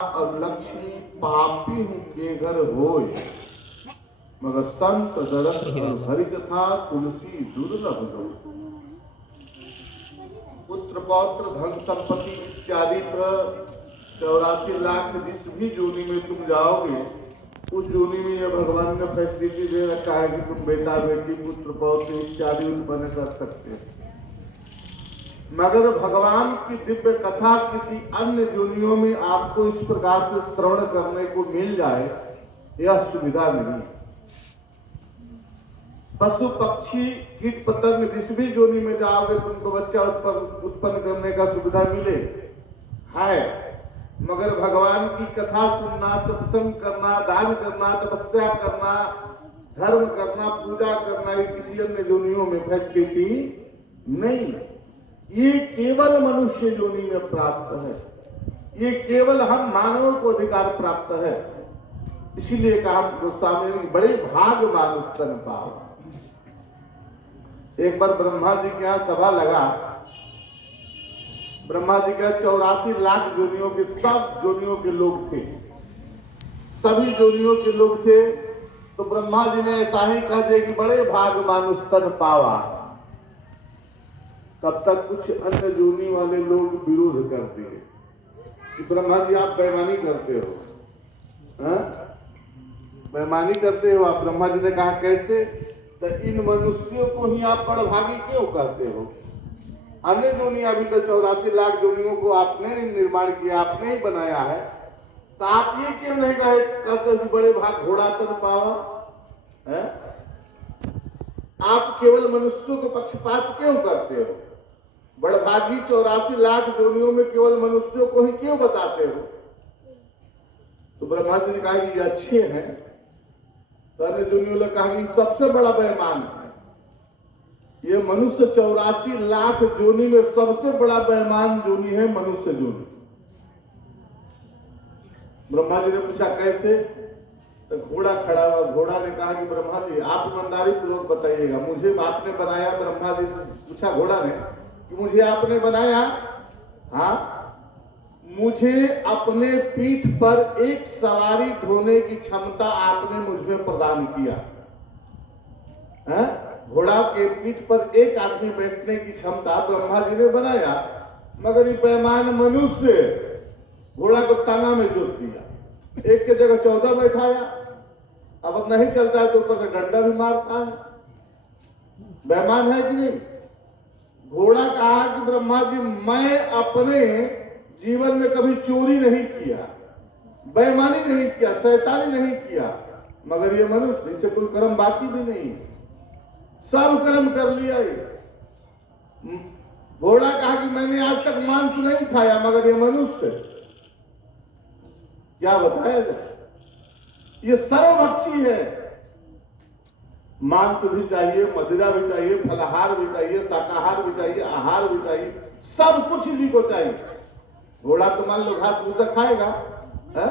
लक्ष्मी पापी के घर होय, मगर संत दरस हरि कथा तुलसी दुर्लभ लो। पुत्र पौत्र धन संपत्ति इत्यादि पर 84 लाख जिस भी जोनी में तुम जाओगे, उस जोनी में यह भगवान ने फैसिलिटी दे रखा है कि तुम बेटा बेटी पुत्र पौत्र इत्यादि उत्पन्न कर सकते हो। मगर भगवान की दिव्य कथा किसी अन्य जोनियों में आपको इस प्रकार से श्रवण करने को मिल जाए, यह सुविधा नहीं। पशु पक्षी कीट पतंग जिस भी जोनी में जाओगे तुमको बच्चा उत्पन्न करने का सुविधा मिले है, मगर भगवान की कथा सुनना, सत्संग करना, दान करना, तपस्या करना, धर्म करना, पूजा करना, ये किसी अन्य जोनियों में फैसिलिटी नहीं। ये केवल मनुष्य योनि में प्राप्त है, ये केवल हम मानवों को अधिकार प्राप्त है। इसीलिए कहा गोस्वामी ने बड़े भाग मानुष तन पाओ। एक बार ब्रह्मा जी के यहाँ सभा लगा, ब्रह्मा जी के 84 लाख जोनियों के सब जोनियों के लोग थे, सभी जोनियों के लोग थे। तो ब्रह्मा जी ने ऐसा ही कह दिया कि बड़े भाग मानुष तन पावा। तब तक कुछ अन्य जोनी वाले लोग विरोध करते हैं कि ब्रह्मा जी आप बेईमानी करते हो, बेईमानी करते हो आप। ब्रह्मा जी ने कहा कैसे? तो इन मनुष्यों को ही आप बड़भागी क्यों कहते हो? अन्य जोनी अभी तो 84 लाख जोनियों को आपने निर्माण किया, आपने ही बनाया है, तो आप ये क्यों नहीं कहते कि बड़े भाग घोड़ा तन पावा? आप केवल मनुष्यों के पक्षपात क्यों करते हो? बड़भागी 84 लाख जोनियों में केवल मनुष्यों को ही क्यों बताते हो? तो ब्रह्मा जी ने कहा कि ये अच्छे हैं। तो अन्य जोनियों ने कहा कि सबसे बड़ा बेईमान है ये मनुष्य। 84 लाख जोनी में सबसे बड़ा बेईमान जोनी है मनुष्य जोनी। ब्रह्मा जी ने पूछा कैसे? तो घोड़ा खड़ा हुआ, घोड़ा ने कहा कि ब्रह्मा जी आप ईमानदारी पूर्वक बताइएगा, मुझे आपने बनाया? ब्रह्मा जी ने पूछा घोड़ा ने कि मुझे आपने बनाया? हाँ, मुझे अपने पीठ पर एक सवारी ढोने की क्षमता आपने मुझे प्रदान किया है? घोड़ा के पीठ पर एक आदमी बैठने की क्षमता ब्रह्मा जी ने बनाया, मगर ये बेईमान मनुष्य घोड़ा को टांगा में जोत दिया, एक के जगह 14 बैठाया। अब नहीं चलता है तो ऊपर से डंडा भी मारता है। बेईमान है कि नहीं? घोड़ा कहा कि ब्रह्मा जी मैं अपने जीवन में कभी चोरी नहीं किया, बेईमानी नहीं किया, शैतानी नहीं किया, मगर ये मनुष्य, इसे कोई कर्म बाकी भी नहीं, सब कर्म कर लिया। घोड़ा कहा कि मैंने आज तक मांस नहीं खाया, मगर ये मनुष्य क्या बताया जाए? ये सर्वभक्षी है। मांस भी चाहिए, मदिरा भी चाहिए, फलाहार भी चाहिए, शाकाहार भी चाहिए, आहार भी चाहिए, सब कुछ इसी को चाहिए। घोड़ा तो मान लो घास भूसा खाएगा है?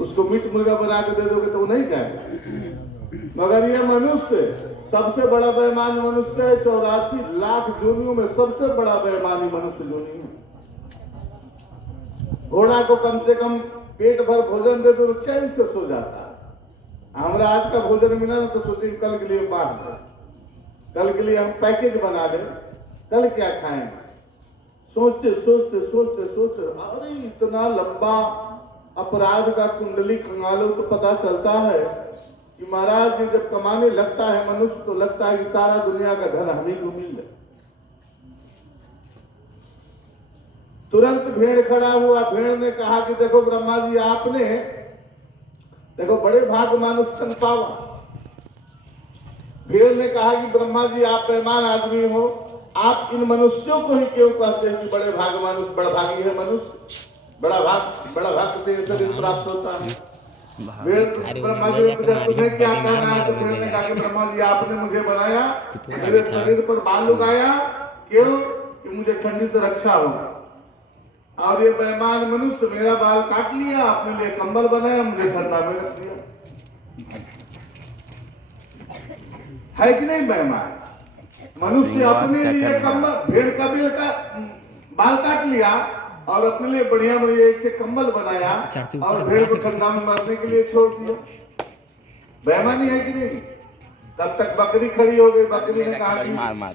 उसको मीट मुर्गा बना के दे दोगे तो वो नहीं खाएगा। मगर ये मनुष्य सबसे बड़ा बेईमान मनुष्य है। 84 लाख जोनियों में सबसे बड़ा बेईमानी मनुष्य जोनी है। घोड़ा को कम से कम पेट भर भोजन दे दो तो चैन से सो जाता है। हमारा आज का भोजन मिला ना तो सोचे कल के लिए बांट दे, कल के लिए हम पैकेज बना ले, कल क्या खाएंगे। सोचते सोचते सोचते सोचते अरे इतना लंबा अपराध का कुंडली खंगालो तो पता चलता है कि महाराज जी जब कमाने लगता है मनुष्य तो लगता है कि सारा दुनिया का धन हम ही को मिल जाए। तुरंत भेड़ खड़ा हुआ, भेड़ ने कहा कि देखो ब्रह्मा जी आपने देखो बड़े भाग मानुष तन पावा। भेड़ ने कहा कि ब्रह्मा जी आप बेईमान आदमी हो, आप इन मनुष्यों को ही क्यों कहते हैं कि बड़े भाग मानुष? बड़भागी है मनुष्य, बड़ा भाग से शरीर प्राप्त होता है। भेड़ ब्रह्मा जी ने पूछा तुम्हें क्या कहना है? तो भेड़ ने कहा कि ब्रह्मा जी आपने मुझे बनाया, मेरे शरीर पर बाल उगाया, क्यों? कि मुझे ठंडी से रक्षा हो। और ये बेईमान मनुष्य मेरा बाल काट लिया, अपने लिए कंबल बनाया, मुझे ठंडा में रख दिया। है कि नहीं बेईमान? मनुष्य अपने लिए कंबल, भेड़ कबीर का बाल काट लिया, और अपने लिए बढ़िया बढ़िया एक से कंबल बनाया और भेड़ को ठंडा में मारने के लिए छोड़ दिया। बेईमानी है कि नहीं? तब तक बकरी खड़ी हो गई। बकरी ने कहा कि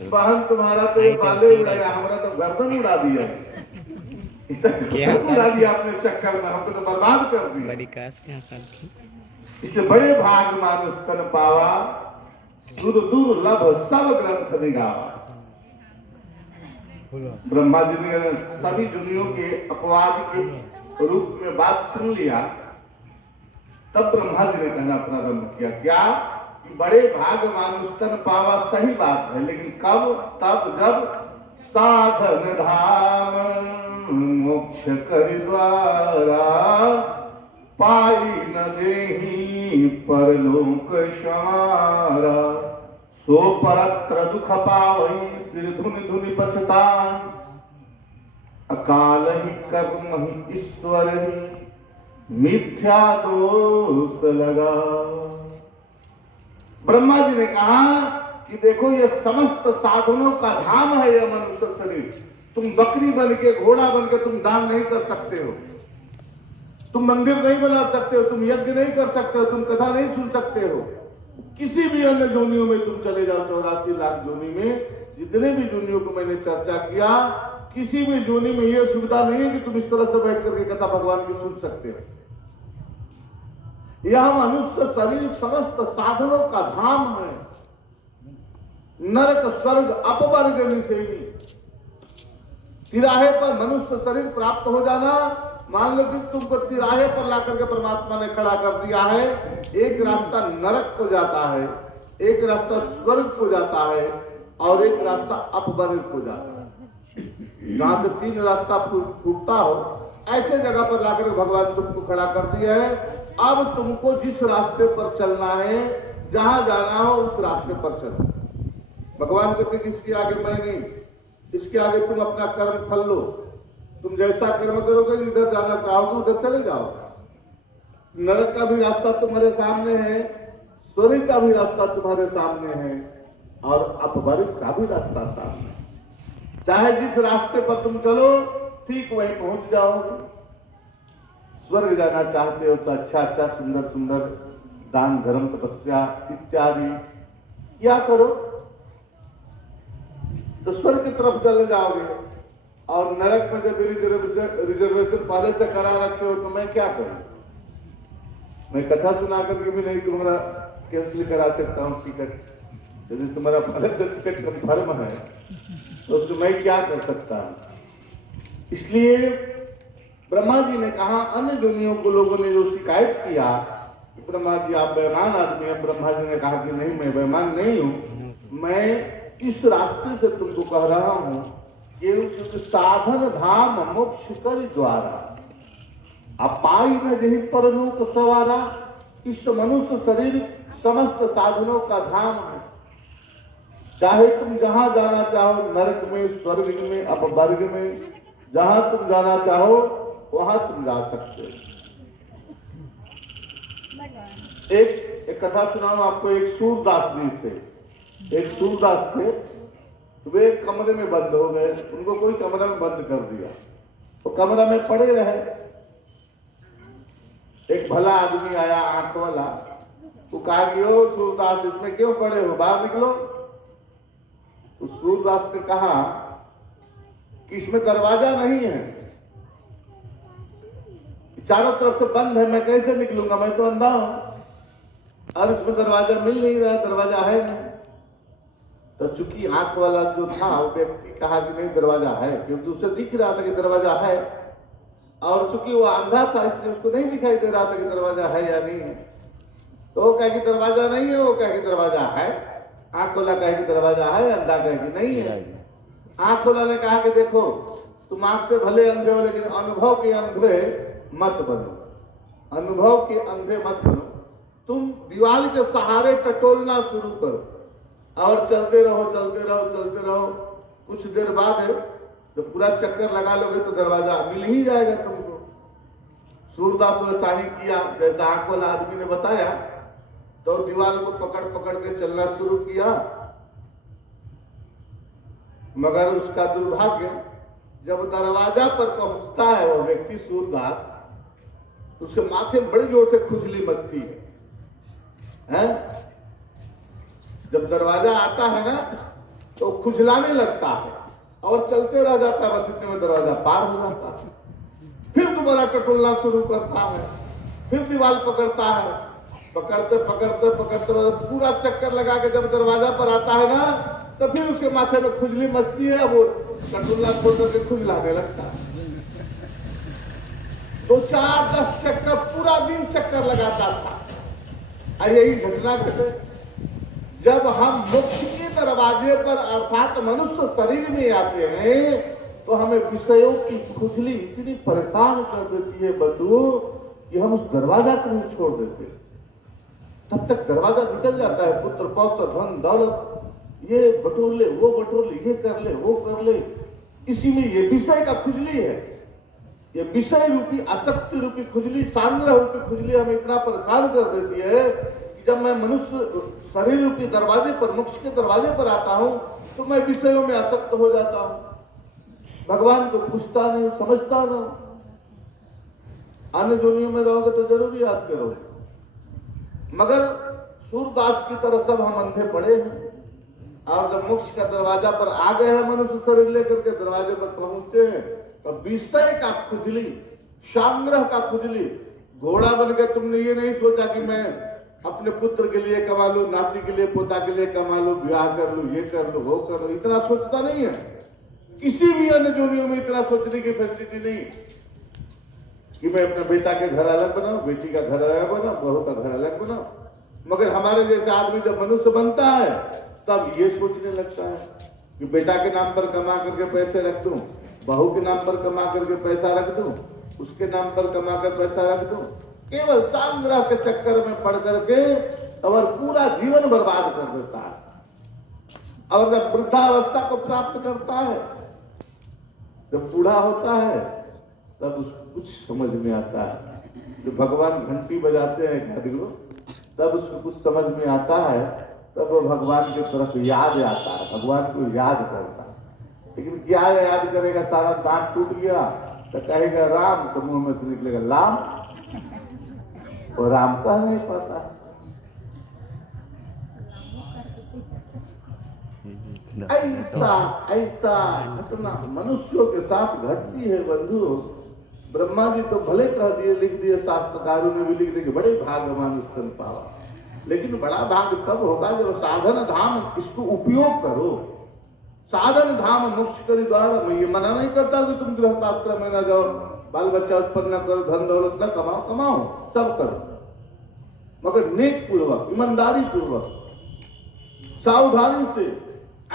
बहन तुम्हारा तो ये बाले उड़ाया, हमारा तो गर्दन उड़ा दिया, उड़ा दिया अपने चक्कर में, हमको तो बर्बाद कर दिया। इसलिए बड़े भाग मानुष तन पावा, सुर दुर्लभ सब ग्रंथ निगावा। ब्रह्मा जी ने सभी दुनियों के अपवाद के रूप में बात सुन लिया। तब ब्रह्मा जी ने कहना प्रारंभ किया क्या कि बड़े भाग मानुष तन पावा, सही बात है, लेकिन कब? तब जब साधन धाम मोक्ष कर द्वारा, पाई न देहि परलोक संवारा, सो परत्र दुख पावई सिर धुनि धुनि पछताई, अकाल ही कर्म ही ईश्वर ही मिथ्या दोष लगा। ब्रह्मा जी ने कहा कि देखो ये समस्त साधनों का धाम है यह मनुष्य शरीर। तुम बकरी बन के, घोड़ा बन के तुम दान नहीं कर सकते हो, तुम मंदिर नहीं बना सकते हो, तुम यज्ञ नहीं कर सकते हो, तुम कथा नहीं सुन सकते हो। किसी भी अन्य जोनियों में तुम चले जाओ, 84 लाख जोनी में, जितने भी जोनियों को मैंने चर्चा किया, किसी भी जोनी में यह सुविधा नहीं है कि तुम इस तरह से बैठ करके कथा भगवान की सुन सकते हो। यह मनुष्य शरीर समस्त साधनों का धाम है। नरक स्वर्ग अपवर्ग निसेनी, तिराहे पर मनुष्य शरीर प्राप्त हो जाना, मान लो कि तुमको तिराहे पर लाकर के परमात्मा ने खड़ा कर दिया है। एक रास्ता नरक को जाता है, एक रास्ता स्वर्ग को जाता है, और एक रास्ता अपवर्ग को जाता है। जहां से 3 रास्ता फूटता हो, ऐसे जगह पर लाकर भगवान तुमको खड़ा कर दिया है। अब तुमको जिस रास्ते पर चलना है, जहां जाना हो उस रास्ते पर चलो। भगवान कहते कि इसके आगे मैं नहीं, इसके आगे तुम अपना कर्म फल लो। तुम जैसा कर्म करोगे, इधर जाना चाहोगे उधर चले जाओ। नरक का भी रास्ता तुम्हारे सामने है, स्वर्ग का भी रास्ता तुम्हारे सामने है, और अपवर्ग का भी रास्ता सामने है। चाहे जिस रास्ते पर तुम चलो, ठीक वहीं पहुंच जाओगे। स्वर्ग जाना चाहते हो तो अच्छा अच्छा सुंदर सुंदर दान धर्म तपस्या इत्यादि क्या करो तो स्वर्ग की तरफ चले जाओगे। और नरक में जब रिजर्वेशन पहले से करा रखे हो तो मैं क्या करूं? मैं कथा सुना करके भी नहीं तुम्हारा कैंसिल करा सकता हूं टिकट। यदि तुम्हारा पहले से टिकट कंफर्म है तो उसको मैं क्या कर सकता हूं? इसलिए ब्रह्मा जी ने कहा, अन्य दुनियों को लोगों ने जो शिकायत किया कि ब्रह्मा जी आप बेईमान आदमी हैं, ब्रह्मा जी ने कहा कि नहीं, मैं बेईमान नहीं हूं। मैं इस रास्ते से तुमको कह रहा हूं कि साधन धाम मोक्ष कर द्वारा, अपाई न जही परलोक सवारा। इस मनुष्य शरीर समस्त साधनों का धाम है। चाहे तुम जहां जाना चाहो, नरक में, स्वर्ग में, अपवर्ग में, जहां तुम जाना चाहो वहां तुम जा सकते हो। एक कथा सुनाऊं आपको। एक सूरदास जी थे, एक सूरदास थे, वे कमरे में बंद हो गए। उनको कोई कमरा में बंद कर दिया, तो कमरा में पड़े रहे। एक भला आदमी आया, आंख वाला, वो कहा कि ओ सूरदास, इसमें क्यों पड़े हो, बाहर निकलो। उस सूरदास ने कहा कि इसमें दरवाजा नहीं है, चारों तरफ से बंद है, मैं कैसे निकलूंगा, मैं तो अंधा हूं, और इसमें दरवाजा मिल नहीं रहा, दरवाजा है नहीं। तो चूंकि आंख वाला जो था वो व्यक्ति कहा कि नहीं दरवाजा है, क्योंकि उसे दिख रहा था कि दरवाजा है, और चूंकि वो अंधा था इसलिए उसको नहीं दिखाई दे रहा था कि दरवाजा है या नहीं है। तो वो कहे कि दरवाजा नहीं है, वो कहे कि दरवाजा है। आंख वाला कहे कि दरवाजा है, अंधा कहे कि नहीं है। आंख वाला ने कहा कि देखो, तुम आंख से भले अंधे हो, लेकिन अनुभव के अंधे मत बनो, अनुभव के अंधे मत बनो। तुम दीवार के सहारे टटोलना शुरू करो और चलते रहो, चलते रहो, चलते रहो। कुछ देर बाद है तो पूरा चक्कर लगा लोगे तो दरवाजा मिल ही जाएगा तुमको। सूरदास वैसा ही किया जैसा आंख वाला आदमी ने बताया। तो दीवार को पकड़ पकड़ के चलना शुरू किया, मगर उसका दुर्भाग्य जब दरवाजा पर पहुंचता है वो व्यक्ति सूरदास, उसके माथे में बड़ी जोर से खुजली मचती है? जब दरवाजा आता है ना तो खुजलाने लगता है और चलते रह जाता है, बस इतने में दरवाजा पार हो जाता है। फिर दोबारा टटोलना शुरू करता है, फिर दीवार पकड़ता है, पकड़ते पकड़ते पकड़ते पूरा चक्कर लगा के जब दरवाजा पर आता है ना तो फिर उसके माथे में खुजली मचती है, वो टटोलना छोड़ करके खुजलाने लगता है। तो 4-10 चक्कर पूरा दिन चक्कर लगाता था। यही घटना घटे जब हम मोक्ष के दरवाजे पर अर्थात मनुष्य शरीर में आते हैं तो हमें विषयों की खुजली इतनी परेशान कर देती है बंधु कि हम उस दरवाजा को नहीं छोड़ देते। तब तक दरवाजा निकल जाता है, पुत्र पौत्र धन दौलत ये बटोर ले, वो बटोर ले, ये कर ले, वो कर ले। इसी में ये विषय का खुजली है, ये विषय रूपी आसक्ति रूपी खुजली, सांग्रह रूपी खुजली हमें इतना परेशान कर देती है कि जब मैं मनुष्य शरीर रूपी दरवाजे पर, मोक्ष के दरवाजे पर आता हूं तो मैं विषयों में आसक्त हो जाता हूं, भगवान को पूछता नहीं, समझता ना। अन्य दुनिया में रहोगे तो जरूर याद करोगे, मगर सूरदास की तरह सब हम अंधे पड़े हैं। और जब मोक्ष का दरवाजा पर आ गए हैं, मनुष्य शरीर लेकर के दरवाजे पर पहुंचते हैं तो विषय का खुजली, सांग्रह का खुजली, घोड़ा बन के तुमने ये नहीं सोचा कि मैं अपने पुत्र के लिए कमा लूं, नाती के लिए, पोता के लिए कमा लूं, ब्याह कर लूं, ये कर लूं, वो कर लूं, इतना सोचता नहीं है। किसी भी अन्य जोनियों में इतना सोचने की फैसिलिटी नहीं कि मैं अपना बेटा के घर अलग बनाऊं, बेटी का घर अलग बनाऊं, बहू का घर अलग बनाऊं। मगर हमारे जैसे आदमी जब मनुष्य बनता है तब ये सोचने लगता है कि बेटा के नाम पर कमा करके पैसे रख दूं, बहू के नाम पर कमा करके पैसा रख दूं, उसके नाम पर कमा कर पैसा रख दूं। केवल सांग्रह के चक्कर में पड़ करके और पूरा जीवन बर्बाद कर देता है। और जब वृद्धावस्था को प्राप्त करता है, जब बूढ़ा होता है, तब उसको कुछ समझ में आता है। जो भगवान घंटी बजाते हैं घड़ियों, तब उसको कुछ समझ में आता है, तब वो भगवान की तरफ याद आता है, भगवान को याद करता है। लेकिन क्या याद करेगा, सारा दांत टूट गया तो कहेगा राम, तो मुंह में से निकलेगा लाम, और राम का नहीं पता। ऐसा ऐसा घटना मनुष्यों के साथ घटती है बंधु। ब्रह्मा जी तो भले कह दिए, लिख दिए, शास्त्रकारों ने भी लिख दिए कि बड़े भाग्यवान स्तन पावा, लेकिन बड़ा भाग तब होगा जब साधन धाम इसको उपयोग करो। साधन धाम मोक्ष करी द्वारा। मैं ये मना नहीं करता कि तुम गृहस्थाश्रम में न जाओ, बाल बच्चा उत्पन्न करो, धन दौलत न कमाओ, कमाओ सब करो, मगर नेक पूर्वक, ईमानदारी पूर्वक, सावधानी से।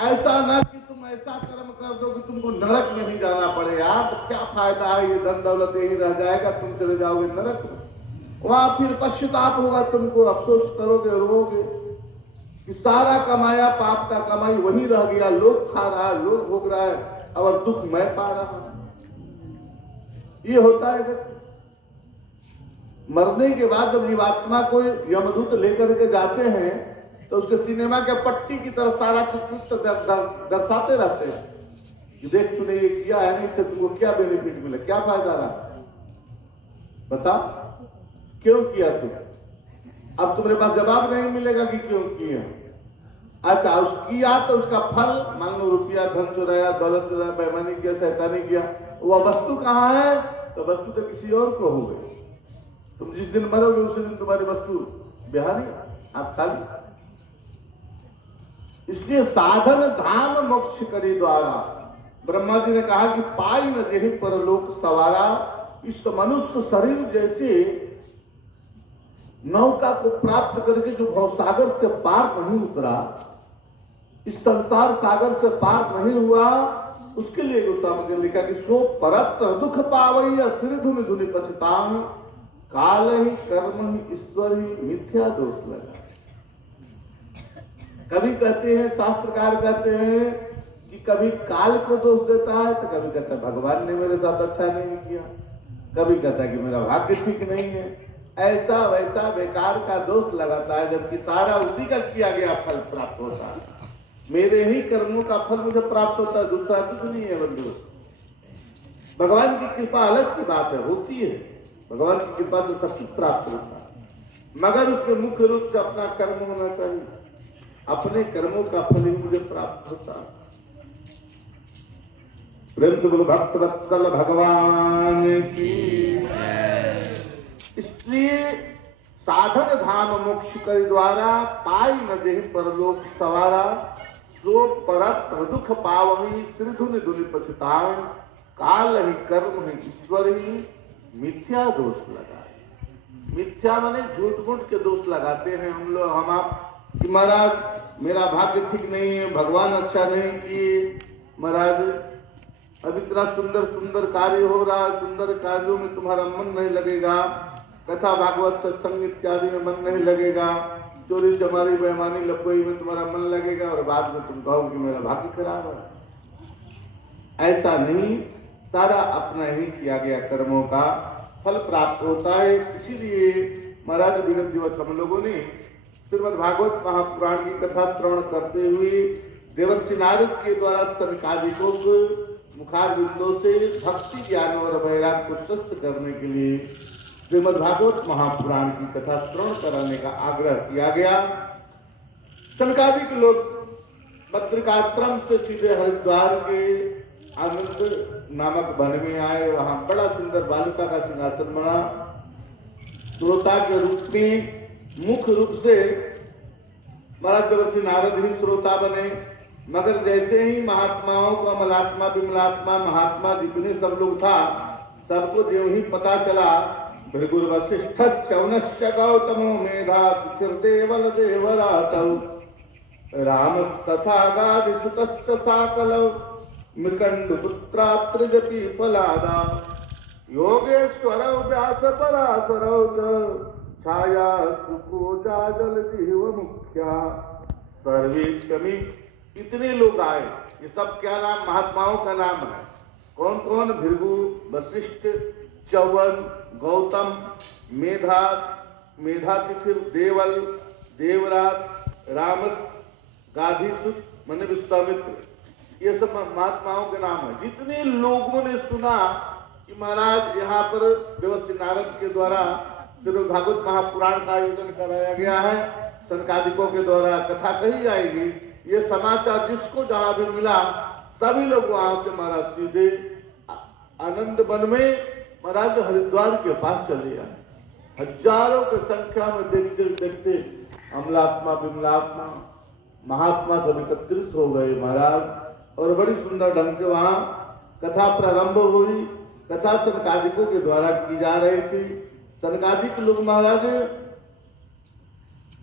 ऐसा ना कि तुम ऐसा कर्म कर दो कि तुमको नरक में ही जाना पड़े। यार तो क्या फायदा है, ये धन दौलत यही रह जाएगा, तुम चले जाओगे नरक में, वहां फिर पश्चाताप होगा, तुमको अफसोस करोगे, रोगे कि सारा कमाया पाप का कमाई वही रह गया, लोग खा रहा है, लोग भोग रहा है और दुख मैं पा रहा हूं। ये होता है। मरने के बाद जब जीवात्मा को यमदूत लेकर के जाते हैं तो उसके सिनेमा के पट्टी की तरह सारा चित्र दर्शाते रहते हैं कि देख तूने ये किया है, नहीं इससे तुमको क्या बेनिफिट मिला, क्या फायदा रहा, बता क्यों किया तू। अब तुम्हारे पास जवाब नहीं मिलेगा कि क्यों किया। अच्छा, उस किया तो उसका फल, मान लो रुपया, धन चुराया, दौलत चुराया, बेईमानी किया, शैतानी किया, वह वस्तु कहाँ है? तो वस्तु तो किसी और को हो गई। तुम जिस दिन मरोगे उसी दिन तुम्हारी वस्तु बिहारी, आप खाली। इसलिए साधन धाम मोक्ष करी द्वारा। ब्रह्मा जी ने कहा कि पाई न जेहि परलोक सवारा। इस मनुष्य शरीर जैसे नौका को प्राप्त करके जो भवसागर से पार नहीं उतरा, इस संसार सागर से पार नहीं हुआ, उसके लिए गोस्वामी ने लिखा कि सो परत्र दुख पावैया सिर धुन धुनि पछताम, काल ही कर्म ही ईश्वर ही मिथ्या दोष लगा। कभी कहते हैं, शास्त्रकार कहते हैं कि कभी काल को दोष देता है, तो कभी कहता है भगवान ने मेरे साथ अच्छा नहीं किया, कभी कहता है कि मेरा भाग्य ठीक नहीं है। ऐसा वैसा बेकार का दोष लगाता है, जबकि सारा उसी का किया गया फल प्राप्त होता है। मेरे ही कर्मों का फल मुझे प्राप्त होता है, दूसरा कुछ नहीं है बंधु। भगवान की कृपा अलग की बात है, होती है। भगवान की कृपा से सब कुछ प्राप्त होता है, मगर उसके मुख्य रूप से अपना कर्म होना चाहिए। अपने कर्मों का फल ही मुझे प्राप्त होता है। प्रेम से बोलो भक्त वत्सल भगवान की। इसलिए साधन धाम मोक्ष कर द्वारा पाई न देहि परलोक सवारा, सो परत्र दुख पावही त्रिधुनि धुनि पछताए, काल ही कर्म ही ईश्वर ही मिथ्या दोष लगाए। मिथ्या माने झूठ मूठ के दोष लगाते हैं हम लोग, हम आप कि महाराज मेरा भाग्य ठीक नहीं है, भगवान अच्छा नहीं किए, महाराज अब इतना सुंदर सुंदर कार्य हो रहा है, सुंदर कार्यों में तुम्हारा मन नहीं लगेगा, कथा भागवत सत्संग इत्यादि में मन नहीं लगेगा, चोरी चमारी बेईमानी लपकोई में तुम्हारा मन लगेगा, और बाद में तुम कहो कि मेरा भाग्य खराब है। ऐसा नहीं, सारा अपना ही किया गया कर्मों का फल प्राप्त होता है। इसीलिए महाराज विगत दिवस हम लोगों ने श्रीमद् भागवत महापुराण की कथा श्रवण करते हुए देवर्षि नारद के द्वारा सनकादिकों को मुखारविंदों से भक्ति ज्ञान और वैराग्य को स्वस्थ करने के लिए श्रीमद् भागवत महापुराण की कथा श्रवण कराने का आग्रह किया गया। सनकादिक लोग बद्रिकाश्रम से सीधे हरिद्वार के आनंद नामक वन में आए। वहां बड़ा सुंदर बालिका का सिंहासन बना, श्रोता के रूप में, मुख्य रूप से महाराज देवर्षि नारद ही श्रोता बने। मगर जैसे ही महात्माओं को अमलात्मा विमलात्मा महात्मा जितने सब लोग था, सबको जो ही पता चला भृगुर्वशिष्ठ चौनश्च गौतमो मेधा देवल देवरातौ राम तथा गादिसुतश्च साकलौ मृकण्डपुत्रात्रिजपि पलादा योगेश्वरौ व्यास पराशरौ छाया सुकोजा जल जीव मुख्या सर्वे कमी। इतने लोग आए, ये सब क्या नाम, महात्माओं का नाम है। कौन कौन? भृगु, वशिष्ठ, च्यवन, गौतम, मेधा, मेधातिथिर, देवल, देवराज, रामस, गाधीसुत माने विश्वामित्र, ये सब महात्माओं के नाम है। जितने लोगों ने सुना कि महाराज यहाँ पर देवर्षि नारद के द्वारा श्रीमद् भागवत महापुराण का आयोजन कराया गया है, सनकादिकों के द्वारा कथा कही जाएगी, ये समाचार जिसको जहां भी मिला सभी लोग वहां से महाराज सीधे आनंद वन में महाराज हरिद्वार के पास चले आए। हजारों की संख्या में देखते देखते अमलात्मा विमलात्मा महात्मा सब एकत्रित हो गए महाराज, और बड़ी सुंदर ढंग से वहां कथा प्रारंभ हुई। कथा सनकादिकों के द्वारा की जा रही थी। सनकादिक लोग महाराज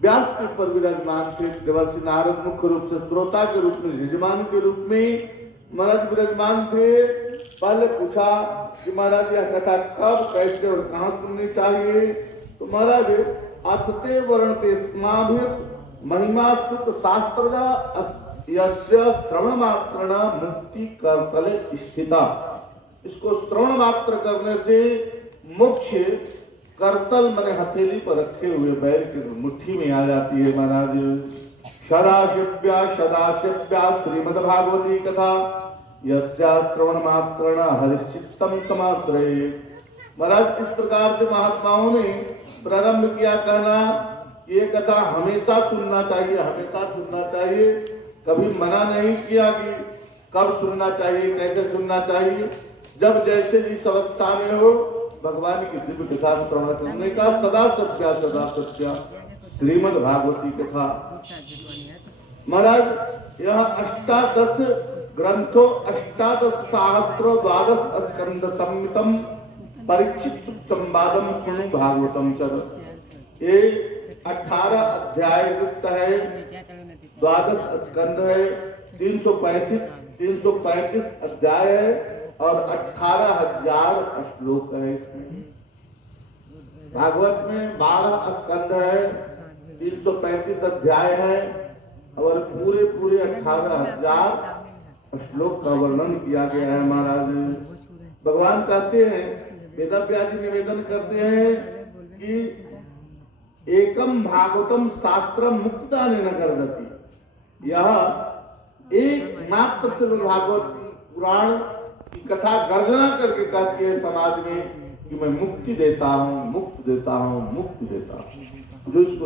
व्यास के ऊपर विराजमान थे। देवर्षि नारद मुख्य रूप से श्रोता के रूप में, यजमान के रूप में महाराज विराजमान थे। पहले पूछा कि महाराज यह कथा कब, कैसे और कहाँ सुननी चाहिए? तो महाराज अथते वर्णते स्माभिर महिमा स्तुत शास्त्रजा यस्य श्रवण मात्रण मुक्ति करतले स्थिता। इसको श्रवण मात्र करने से मोक्ष करतल माने हथेली पर रखे हुए बैल की मुट्ठी में आ जाती है महाराज। सदाशिव्या सदाशिव्या श्रीमद् भागवती कथा यस्या श्रवण मात्रण हरिश्चित्तम समाश्रये। महाराज इस प्रकार से महात्माओं ने प्रारंभ किया कहना, ये कथा हमेशा सुनना चाहिए, हमेशा सुनना चाहिए। कभी मना नहीं किया कि कब सुनना चाहिए, कैसे सुनना चाहिए। जब जैसे जिस अवस्था में हो भगवान की दिव्य कथा श्रवण करने का सदा सत्या श्रीमद् भागवती कथा। महाराज यहाँ 18 ग्रंथों 18 सहस्रो 12 स्कंद संहितम परीक्षित संवादम सुनु भागवतम चल। ये 18 अध्याय युक्त है, 12 स्कंद है, 335 अध्याय है और 18,000 श्लोक है। इसमें भागवत में 12 स्कंद है, 335 अध्याय है और पूरे 18,000 श्लोक का वर्णन किया गया है। महाराज भगवान कहते हैं, वेदव्यास जी निवेदन करते हैं कि एकम भागवतम शास्त्रम मुक्तानि न करदति। यह एक मात्र श्रीमद् भागवत पुराण कि कथा गर्जना करके कहती है समाज में कि मैं मुक्ति देता हूँ, मुक्त देता हूँ, मुक्ति देता हूँ। जो इसको